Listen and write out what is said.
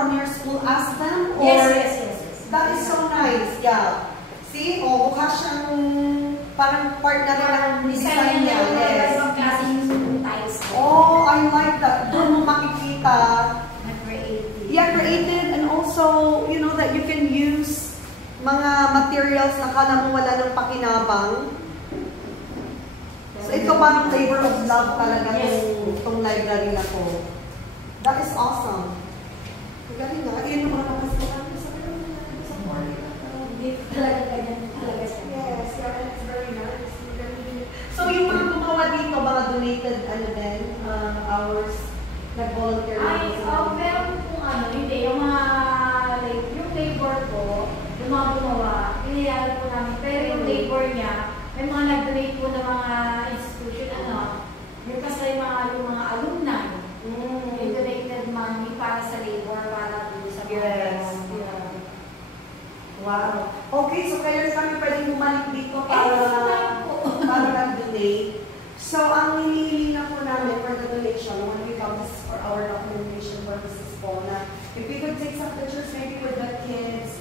from your school ask them? Or Yes. That is so nice, yeah. See, mukha siyang parang part na rin ng design niya. Yes. Oh, I like that. Doon mo makikita. Yeah, creative, and also, you know, that you can use mga materials na kala mo wala ng pakinabang. So, ito parang labor of love talaga itong library na to. That is awesome. Magaling nga. Iyan mo naman sa Yes, yeah, it's very nice. So, yung mga gumawa dito, mga donated, hours, nag-volunteer. Meron kung hindi, yung mga, yung labor ko, yung mga gumawa, iniyalan po namin, pero yung labor niya, may mga nag-donate po ng mga institution, yung kasi yung mga alumni, yung donated money para sa labor, para po sa mga Wow. Okay, so kailan kami pwedeng bumalik dito para mag-donate. So, ang hinihiling na po namin for the donation, when we come, this is for our documentation purposes po, na if we could take some pictures maybe with the kids,